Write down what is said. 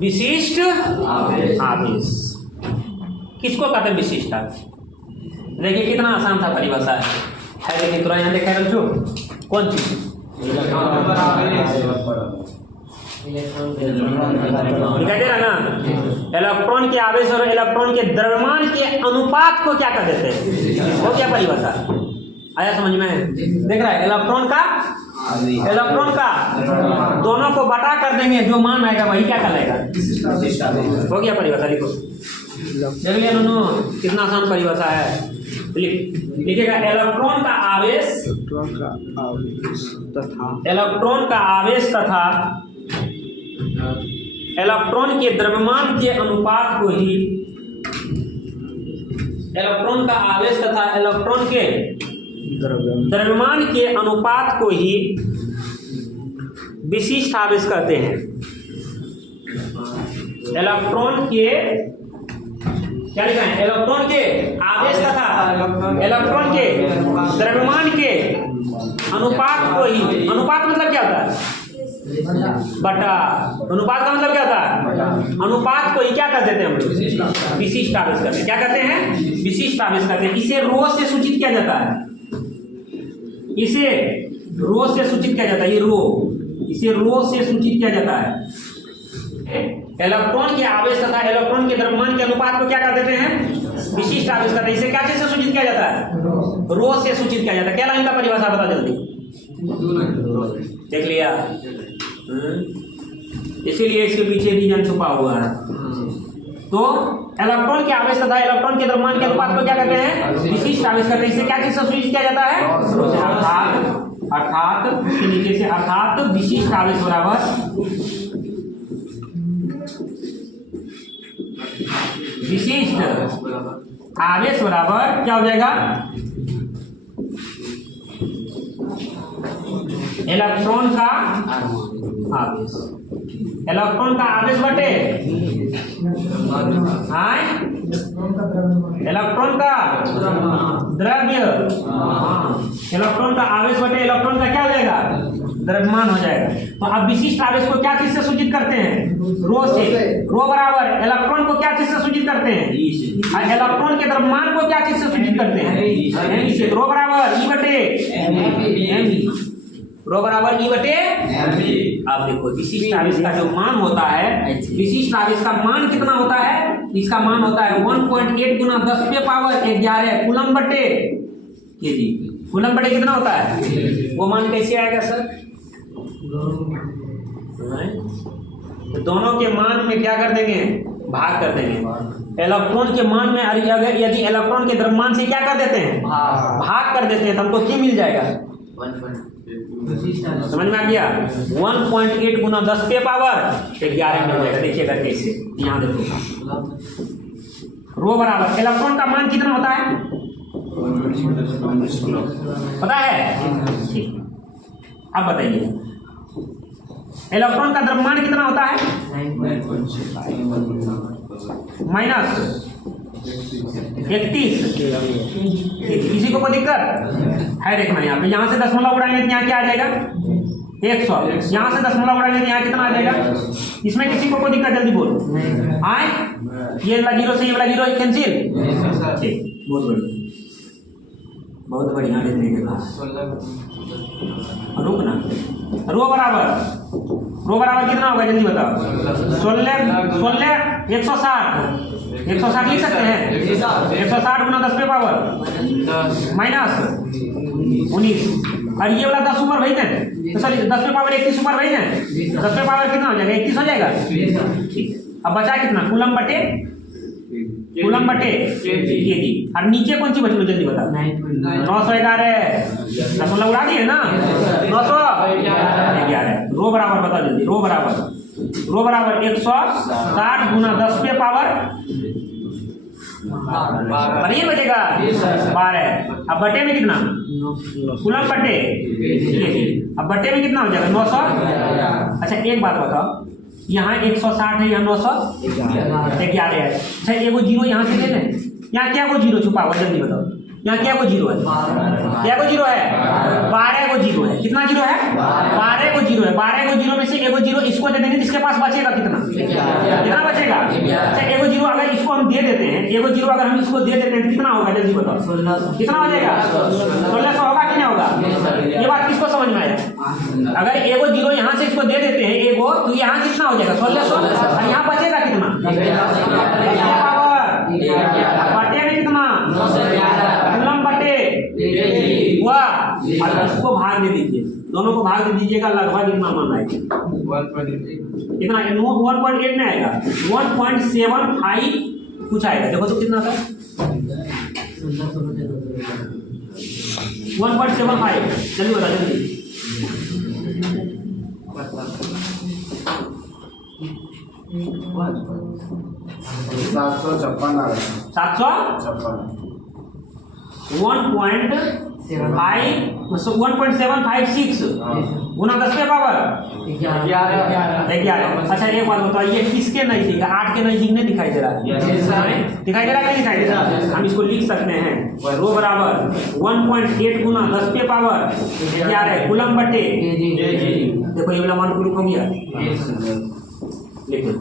विशिष्ट आवेश किसको कहते हैं? विशिष्ट आवेश। देखिए कितना आसान था परिभाषा है लेकिन थोड़ा यहाँ देखा रखो कौन चीज दिखाई दे रहा ना? इलेक्ट्रॉन के आवेश और इलेक्ट्रॉन के द्रव्यमान के अनुपात को क्या कर देते हैं? वो क्या परिभाषा आया समझ में? देख रहा है इलेक्ट्रॉन का दोनों को बटा कर देंगे, जो मान आएगा वही क्या कर लेगा? हो गया परिभाषा। लिखो देख लिया दोनों, कितना आसान परिभाषा है। लिखिएगा इलेक्ट्रॉन का आवेश तथा इलेक्ट्रॉन के द्रव्यमान के अनुपात को ही इलेक्ट्रॉन का आवेश तथा इलेक्ट्रॉन के द्रव्यमान के अनुपात को ही विशिष्ट आवेश कहते हैं। इलेक्ट्रॉन के क्या लिखा है? इलेक्ट्रॉन के आवेश तथा इलेक्ट्रॉन के द्रव्यमान के अनुपात को ही, अनुपात मतलब क्या होता है? बटा। अनुपात का मतलब क्या होता है? अनुपात को ही क्या कर देते हैं हम लोग? विशिष्ट आवेश करते हैं। क्या कहते हैं? विशिष्ट आवेश करते हैं। इसे रो से सूचित किया जाता है, इसे रो से सूचित किया जाता है। ये रो, इसे रो से सूचित किया जाता है। इलेक्ट्रॉन के आवेश तथा इलेक्ट्रॉन के द्रव्यमान के अनुपात को क्या कर देते हैं? विशिष्ट आवेश करते हैं। इसे क्या चीज से सूचित किया जाता है? रो से सूचित किया जाता है। क्या लाइन का परिभाषा बता जल्दी? देख लिया? इसीलिए इसके पीछे रीजन छुपा हुआ है। तो इलेक्ट्रॉन के आवेश तथा इलेक्ट्रॉन के द्रव्यमान के अनुपात को क्या कहते हैं? विशिष्ट आवेश कहते हैं। इसे क्या चीज से सूचित किया जाता है? अर्थात उसके नीचे से अर्थात विशिष्ट आवेश बराबर विशिष्ट आवेश बराबर क्या हो जाएगा? इलेक्ट्रॉन का आवेश। इलेक्ट्रॉन का आवेश बटे इलेक्ट्रॉन का द्रव्य। इलेक्ट्रॉन का आवेश बटे इलेक्ट्रॉन का क्या हो जाएगा? द्रव्यमान हो जाएगा। तो अब विशिष्ट आवेश को क्या चीज से सूचित करते हैं? रो से। रो बराबर इलेक्ट्रॉन को क्या चीज से सूचित करते हैं? इलेक्ट्रॉन के द्रव्यमान को क्या चीज से सूचित करते हैं? रो बराबर ई बटे एम। रो बराबर ई बटे। आप देखो विशिष्ट आवेश का जो मान होता है, विशिष्ट आवेश का मान कितना होता है? इसका मान होता है 1.8 गुना 10 पे पावर 11 कूलम बटे केजी। कूलम बटे कितना होता है? वो मान कैसे आएगा सर? तो दोनों के मान में क्या कर देंगे? भाग कर देंगे। इलेक्ट्रॉन के मान में अगर यदि इलेक्ट्रॉन के द्रव्यमान से क्या कर देते हैं? भाग कर देते हैं, तो हमको क्या मिल जाएगा? समझ में आ गया? 1.8 गुना 10 पे पावर 11 मिल जाएगा। देखिएगा कैसे, यहाँ देखो रो बराबर इलेक्ट्रॉन का मान कितना होता है पता है? ठीक, अब बताइए इलेक्ट्रॉन का द्रव्यमान कितना होता है? माइनस 31। किसी को कोई दिक्कत है? देखना यहाँ पे, यहाँ से दशमलव उड़ाएंगे तो यहाँ क्या आ जाएगा? 100। यहाँ से दशमलव उड़ाएंगे तो यहाँ कितना आ जाएगा? इसमें किसी को कोई दिक्कत? जल्दी बोल आए। ये वाला जीरो से ये वाला जीरो कैंसिल। ठीक, बहुत बढ़िया, बहुत बढ़िया। लिखने के बाद रुकना। रो बराबर कितना होगा? जल्दी बताओ। 16 160 लिख सकते हैं। 160 गुना 10 पे पावर माइनस 19। और ये वाला 10 ऊपर भेज दें तो सॉरी 10 पे पावर 31 ऊपर भेज दें। 10 पे पावर कितना हो जाएगा? 31 हो जाएगा। ठीक है, अब बचा कितना? कूलम बटे केजी। और नीचे कौन सी बची? जल्दी बताओ। 911 दशमलव उड़ा दिए ना? 911। रो बराबर बताओ जल्दी। रो बराबर 160 गुना 10 पे पावर और ये बचेगा 12। अब बटे में कितना? कूलम बटे। अब बटे में कितना हो जाएगा? 900। अच्छा एक बात बताओ, यहाँ 160 है, यहाँ 911 है। अच्छा एगो जीरो यहाँ से ले लें। यहाँ क्या वो जीरो छुपा हुआ? जल्दी बताओ। यहाँ क्या को जीरो है, क्या को जीरो है, 12 को जीरो है। कितना जीरो है, 12 को जीरो है। 12 को जीरो में से एगो जीरो इसको दे देंगे, इसके पास बचेगा कितना, कितना बचेगा। अच्छा एगो जीरो अगर इसको हम दे देते हैं, एगो जीरो अगर हम इसको दे देते हैं कितना होगा, जल्दी बताओ, कितना हो जाएगा, 1600 होगा कि नहीं होगा। ये बात किसको समझ में आया। अगर एगो जीरो यहाँ से इसको दे देते हैं एगो, तो यहाँ कितना हो जाएगा 1600, और यहाँ बचेगा कितना, बटे में कितना, कूलम बटे हुआ, और इसको भाग दे दीजिए, दोनों को भाग दे दीजिएगा, लगभग इतना मान आएगा, कितना 1.8 में आएगा, 1.75 कुछ आएगा। देखो तो कितना था, 1.75, जल्दी बता जल्दी। 756 आ रहा है, 756 1.76 गुना 10 के पावर 11। अच्छा एक बात बताओ, ये किसके नजदीक है, 8 के नजदीक नहीं दिखाई दे रहा है, दिखाई दे रहा है, नहीं दिखाई दे रहा। हम इसको लिख सकते हैं रो बराबर 1.8 गुना 10 के पावर 11 कूलम बटे, देखो ये वाला मान कुल हो गया, लिखो।